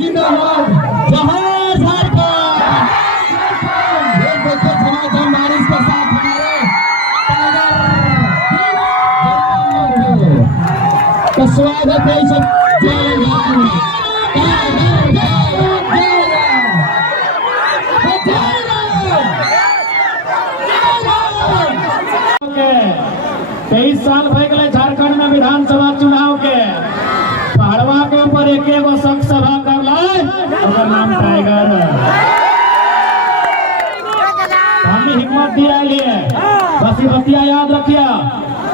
जिंदाबाद, जय झारखंड। ये देखिए झमाझम बारिश के साथ हमारे टाइगर का स्वागत है। सब जय झारखंड, टाइगर जय। 23 साल भय गए झारखंड में विधानसभा चुनाव के, पहाड़वा के ऊपर एक शख्स सभा कर लाए, ओकर नाम टाइगर है। हमने हिम्मत दिया लिए, बस बतिया याद रखिए।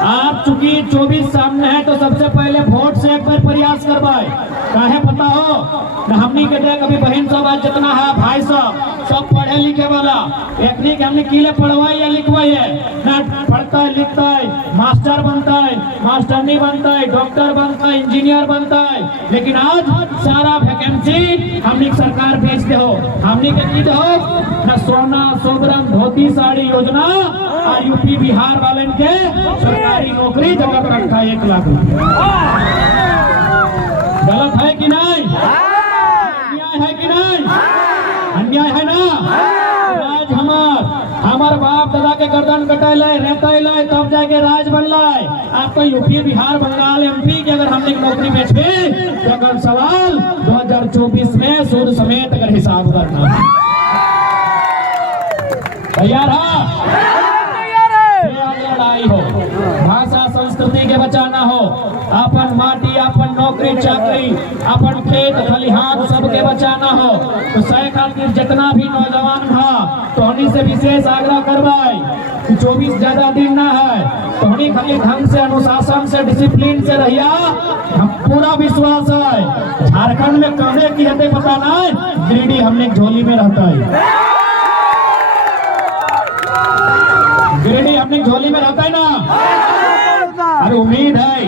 आप चूंकि 24 सामने है तो सबसे पहले वोट से एक बार प्रयास करवाए, काहे पता हो न हमनी के देख अभी बहन सब आज जितना है भाई सब पढ़े लिखे वाला, एक हमने किले पढ़वाई या लिखवाई है ना, पढ़ता है लिखता है, मास्टर बनता है, मास्टरनी बनता है, डॉक्टर बनता है, इंजीनियर बनता है। लेकिन आज सारा वैकेंसी हमनी सरकार भेज दे हो, हमनी के की हो न सोना सोबरन धोती साड़ी योजना और यूपी बिहार वाले के सरकारी नौकरी जगत रखा 1 लाख रुपया। गलत है कि नहीं? अन्याय है कि नहीं? अन्याय है ना? राज हमार बाप दादा के गर्दन कटैले रहते तब जाके राज बनला। आप तो यूपी बिहार बंगाल MP के अगर हमने नौकरी बेचबे तो अगर सवाल 2024 में सूद समेत अगर हिसाब करना तैयार है? लड़ाई हो, भाषा संस्कृति के बचाना हो, अपन माटी अपन नौकरी चाकरी अपन खेत खलिहान सबके बचाना हो तो सह खातिर जितना भी नौजवान था तो उन्हीं से विशेष आग्रह करवाए कि 24 ज्यादा दिन ना है तो उन्हीं खाली ढंग से अनुशासन से डिसिप्लिन से रहिया। हम पूरा विश्वास है झारखंड में कहने की हते पता नहीं, गिरिडीह हमने झोली में रहता है, गिरिडीह अपनी झोली में रहता है ना। अरे उम्मीद है,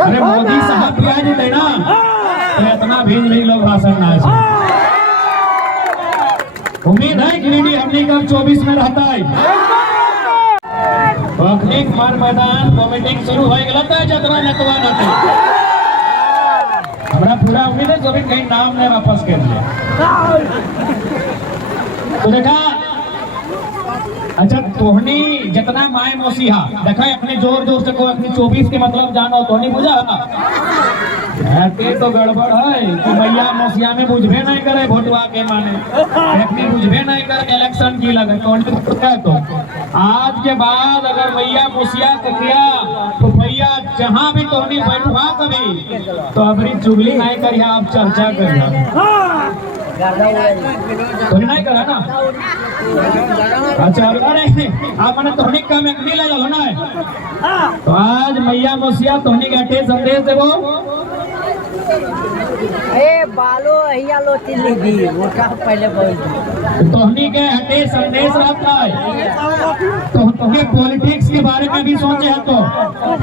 अरे मोदी साहब भी आ जाते ना तो इतना भीड़ लोग भाषण ना है। उम्मीद है गिरिडीह अपनी कल 24 में रहता है। पब्लिक मन मैदान मीटिंग शुरू हो गया जतवा नतवा नते हमारा पूरा उम्मीद है कभी कहीं नाम नहीं वापस कर ले तो देखा। अच्छा तोहनी जितना माए मौसिहा देखा अपने जोर जोर से को अपनी 24 के मतलब जानो तोहनी बुझा तो गड़बड़ है कि मैया मौसिया में बुझबे नहीं करे भोटवा के माने अपनी बुझबे नहीं करे इलेक्शन की लगे तो आज के बाद अगर मैया मौसिया को किया तो भैया जहाँ भी तोहनी बैठवा कभी तो अबरी चुगली नहीं करिया, आप चर्चा करिया तो नहीं करा ना। अच्छा अरे आप मैंने तोहनी काम एक नहीं ले ना तो आज मैया मौसिया तोहनी के हटे संदेश देवो बालो अहिया लो चिल्ली दी मोटा पहले बोल तोहनी के हटे संदेश रहता है तो तुम्हें पॉलिटिक्स के बारे में भी सोचे है तो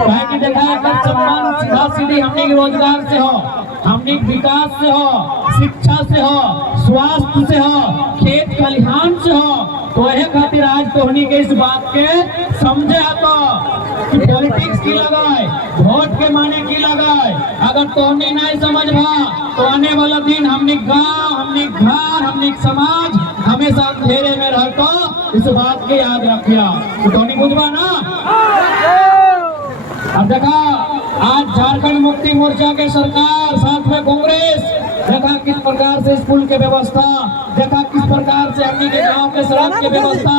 कहे कि देखा अगर सम्मान सीधा सीधी हमने के रोजगार से हो, हमने विकास से हो, शिक्षा से हो, स्वास्थ्य से हो, खेत खलिहान से हो तो यह खातिर आज तोहनी के इस बात के समझे है तो कि पॉलिटिक्स की लगाए वोट के माने की लगाए। अगर तोहनी नहीं समझ भा तो आने वाला दिन हमने गांव हमने घर हमने समाज हमेशा अंधेरे में रहता, इस बात के याद रखिया तो तोहनी बुझवा ना। अब देखा आज झारखंड मुक्ति मोर्चा के सरकार साथ में कांग्रेस देखा किस प्रकार से स्कूल के व्यवस्था, देखा किस प्रकार से हमनी के गांव के सड़क के व्यवस्था,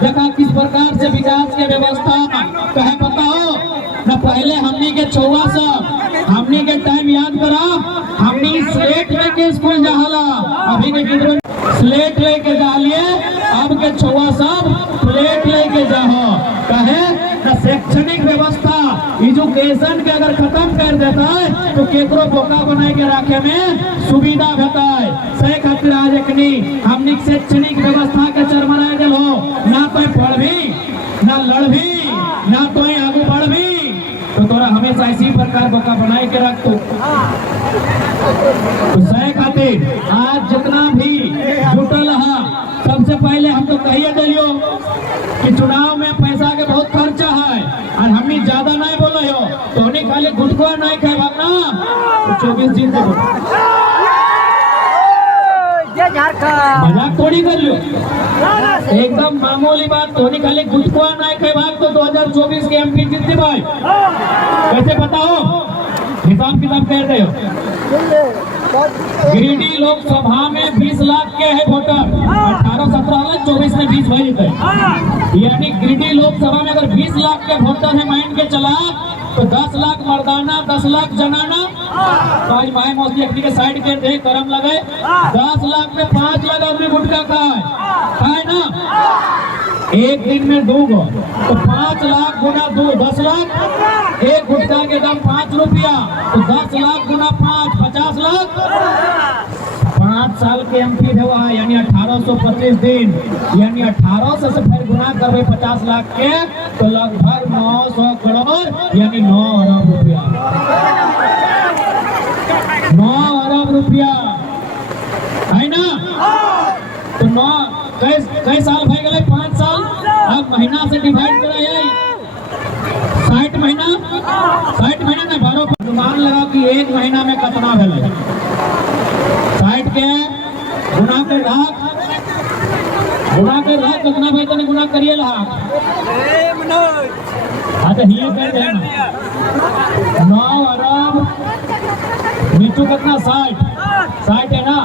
देखा किस प्रकार से विकास के व्यवस्था कहे पता हो न। पहले हमनी के छुआ सब हमनी के टाइम याद करा हमनी स्लेट लेके स्कूल जहाला, अभी के गिदरो स्लेट लेके जा लिए, अब के छुआ सब प्लेट लेके जाओ कहे न। शैक्षणिक व्यवस्था एजुकेशन के अगर खत्म कर देता है तो केकरो बोका बनाए के रखे में सुविधा होता है। सही खातिर आज एकनी हमनी शैक्षणिक व्यवस्था के चरमरा गल हो, ना तो पढ़भी ना लड़भी ना तो आगे बढ़भी तो तोरा हमेशा इसी प्रकार बोका बनाए के रख तो सही खातिर आज जितना भी जुटल है सबसे पहले हम तो कहिए दिलियो कि चुनाव में पैसा के बहुत खर्चा है और हमनी ज्यादा नहीं बोले हो तो खाली गुटखा नहीं खाए भागना तो 24 दिन से मजाक थोड़ी कर लो, एकदम मामूली बात। धोनी खाली गुटकुआ नहीं खाए भाग तो 2024 के एमपी जीतते भाई। कैसे बताओ, हिसाब किताब कह रहे हो। गिरिडीह लोकसभा में 20 लाख के है वोटर, 18-17 24 में 20 भाई जीते। यानी गिरिडीह लोकसभा में अगर 20 लाख के वोटर है, मान के चला तो 10 लाख मर्दाना, 10 लाख जनाना। तो आज भाई मौसी अपनी के साइड के दे करम लगे, 10 लाख में 5 लाख आदमी गुटखा खाए ना। एक दिन में 2 गो तो 5 लाख गुना 2 10 लाख। एक गुटखा के दाम 5 रुपया तो 10 लाख गुना 5 50 लाख। 5 साल के एमपी है वहाँ, यानी 1825 दिन, यानी 1800 से फिर गुना करवे 50 लाख के तो लगभग 900 करोड़ यानी 9 अरब रुपया। 9 अरब रुपया है ना। तो 9 कई साल भाई गए, 5 साल। अब महीना से डिवाइड करा है 60 महीना, 60 महीना ने 12 अनुमान लगा कि एक महीना में कितना भेल 60 के गुना के लाख कितना भाई तने गुना करिए लाख। हाँ तो ये कर दे ना 9 अरब नीचू कितना 60 है ना,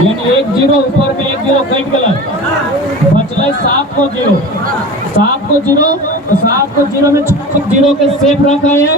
यानी 1 जीरो ऊपर में 1 जीरो कट गल, बचल 7 को जीरो तो 7 को जीरो में 6 जीरो के सेप रखा है।